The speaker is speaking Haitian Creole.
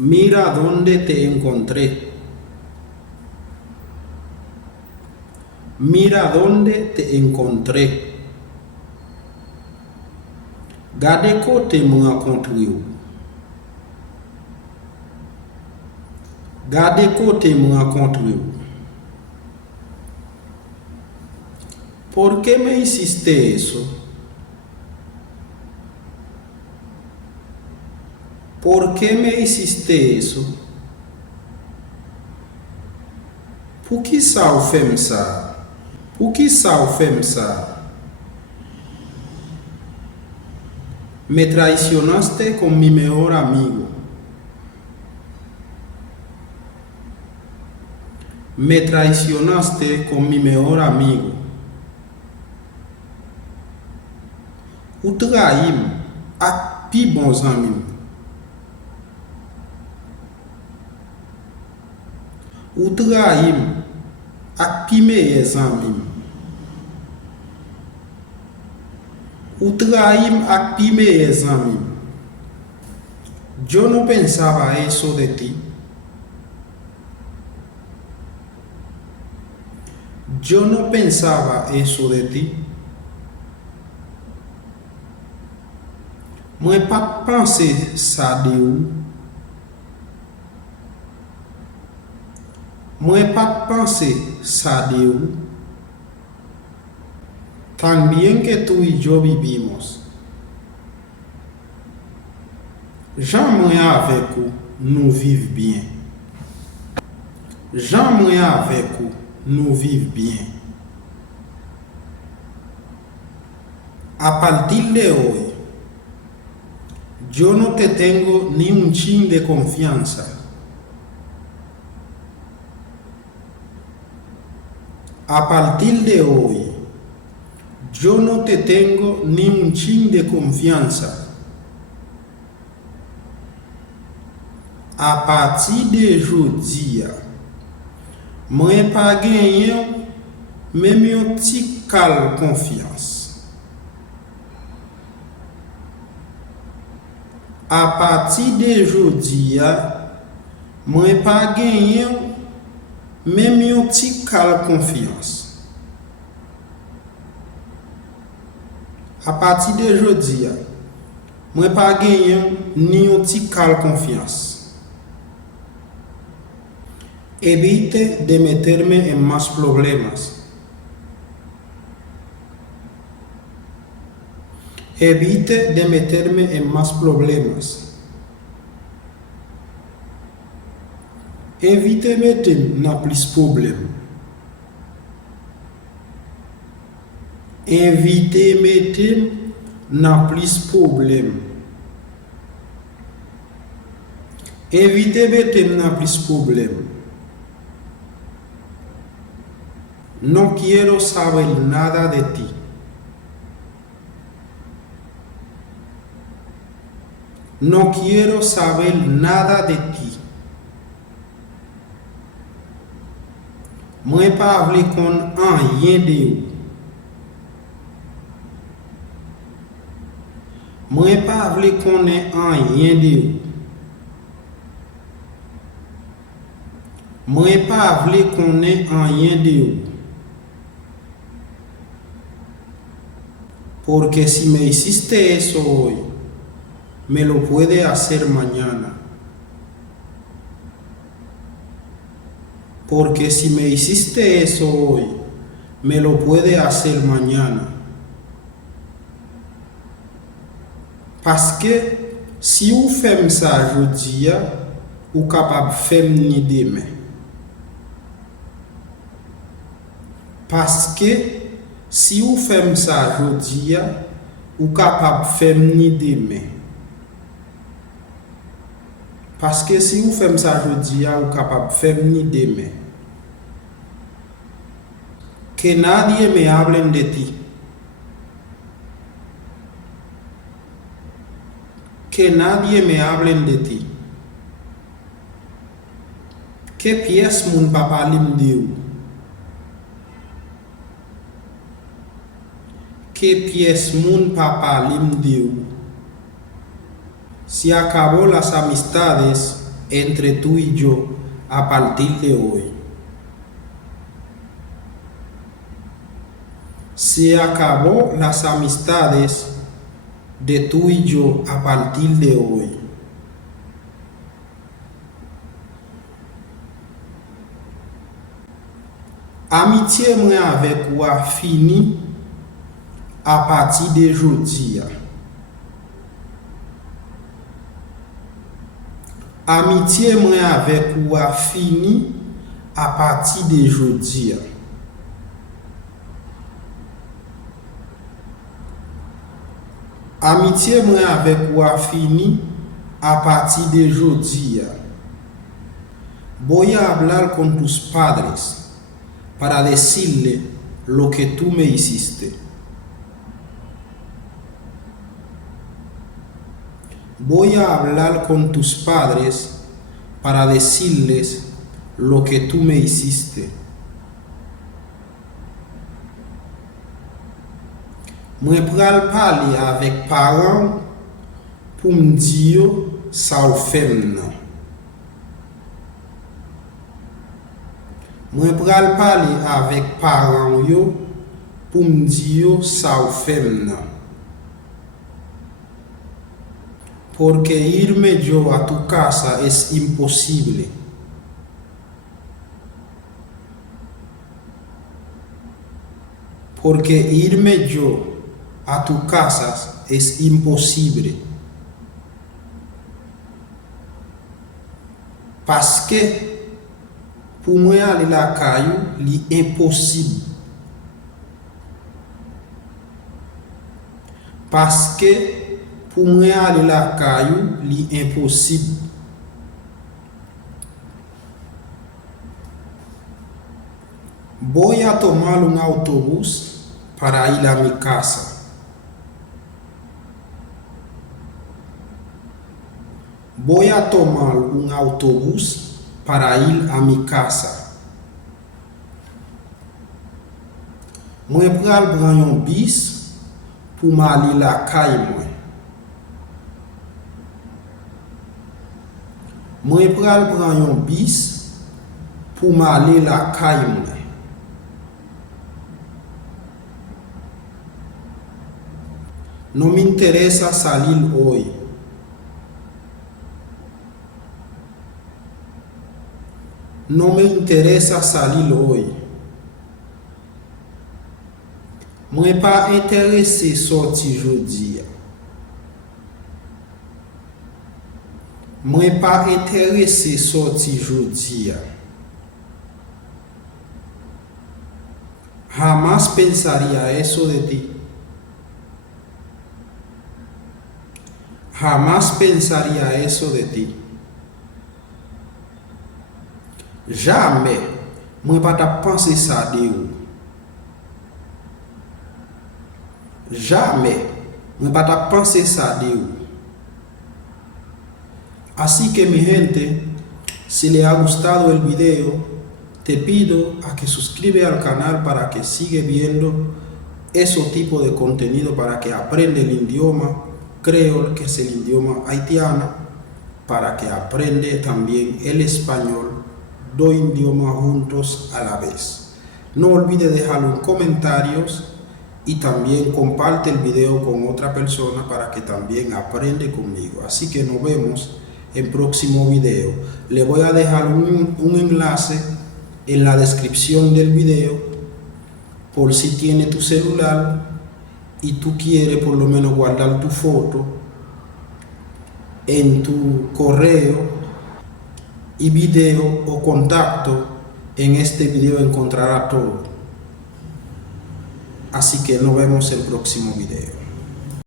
Mira dónde te encontré. Mira dónde te encontré. Gade kote mwen renkontre ou. Gade kote mwen renkontre ou. ¿Por qué me hiciste eso? ¿Por qué me hiciste eso? Por que ça ou fèm ça? Por que ça ou fèm ça? Me traicionaste con mi mejor amigo. Me traicionaste con mi mejor amigo. Ou trahim ak pi bon zanmim. Ou trahim ak pi meye zanmim. Ou trahim ak pi meye zanmim. Yo no pensaba eso de ti. Yo no pensaba eso de ti. Mwen pat panse sa de ou. Mwen pat panse sa de ou. Tan bien que tú y yo vivimos. Jan mwen avek ou nou viv bien. Jan mwen avek ou nou viv bien. A partir de hoy, yo no te tengo ni un chin de confianza. A partir de hoy, yo no te tengo ni un chin de confianza. A partir de jodi, mwen pa genyen même yon ti kal confiance. A partir de jodi, mwen pa genyen même yon ti kal confiance. A partir de jodi, mwen pa genyen ni yon ti kal confiance. Evite de meterme en más problemas. Evite de meterme en más problemas. Evite metem na plus problem. Evite metem na plus problem. Evite metem na plus problem. No quiero saber nada de ti. No quiero saber nada de ti. Mwen pa avle kon anyen de ou. Mwen pa avle konnen anyen de ou. Mwen pa avle konnen anyen de ou. Porque si me hiciste eso hoy, me lo puede hacer mañana. Porque si me hiciste eso hoy, me lo puede hacer mañana. Parce que si ou fèm sa jodi, ou kapab fèm ni demain. Parce que si ou fèm sa jodi, ou kapab fèm ni demain. Parce que si ou fèm sa jodi, ou kapab fèm ni demain. Que nadie me hable de ti. Que nadie me hable de ti. Que pièce moun pa palim de ou. Que pièce moun pa palim de ou. Si acabó las amistades, entre tú y yo a partir de hoy. Se acabó las amistades de tú y yo a partir de hoy. Amitié moi avec ou a fini à partir de aujourd'hui. Amitié moi avec ou a fini à partir de aujourd'hui. Amitié moi avec ou a fini a partir de aujourd'hui. Voy a hablar con tus padres para decirle lo que tú me hiciste. Voy a hablar con tus padres para decirles lo que tú me hiciste. Moi pral parler avec parents pour me dire ça ou fait non. Moi pral parler avec parents yo pour me dire ça ou fait non. Porque irme yo a tu casa es imposible. Porque irme yo a tu casa es imposible. Parce que pour moi aller la caillou, li impossible. Parce que pour moi aller la caillou, li impossible. Voy a tomar un autobús para ir a mi casa. Voy a tomar un autobús para ir a mi casa. Moi pral prendre un bus pour m'aller la caille moi. Moi pral prendre un bus pour m'aller la caille moi. No me interesa salir hoy. No me interesa salir hoy. Moi pas intéressé sortir aujourd'hui. Moi pas intéressé sortir aujourd'hui. Jamás pensaría eso de ti. Jamás pensaría eso de ti. Jamais, moi pas ta penser ça de vous. Jamais, moi pas ta penser ça de vous. Así que mi gente, si le ha gustado el video, te pido a que suscribe al canal para que siga viendo ese tipo de contenido para que aprenda el idioma creol, que es el idioma haitiano, para que aprenda también el español. Dos idiomas juntos a la vez. No olvide dejar un comentario y también comparte el video con otra persona para que también aprenda conmigo. Así que nos vemos en el próximo video. Le voy a dejar un enlace en la descripción del video por si tiene tu celular y tú quieres por lo menos guardar tu foto en tu correo y video o contacto. En este video encontrará todo. Así que nos vemos en el próximo video.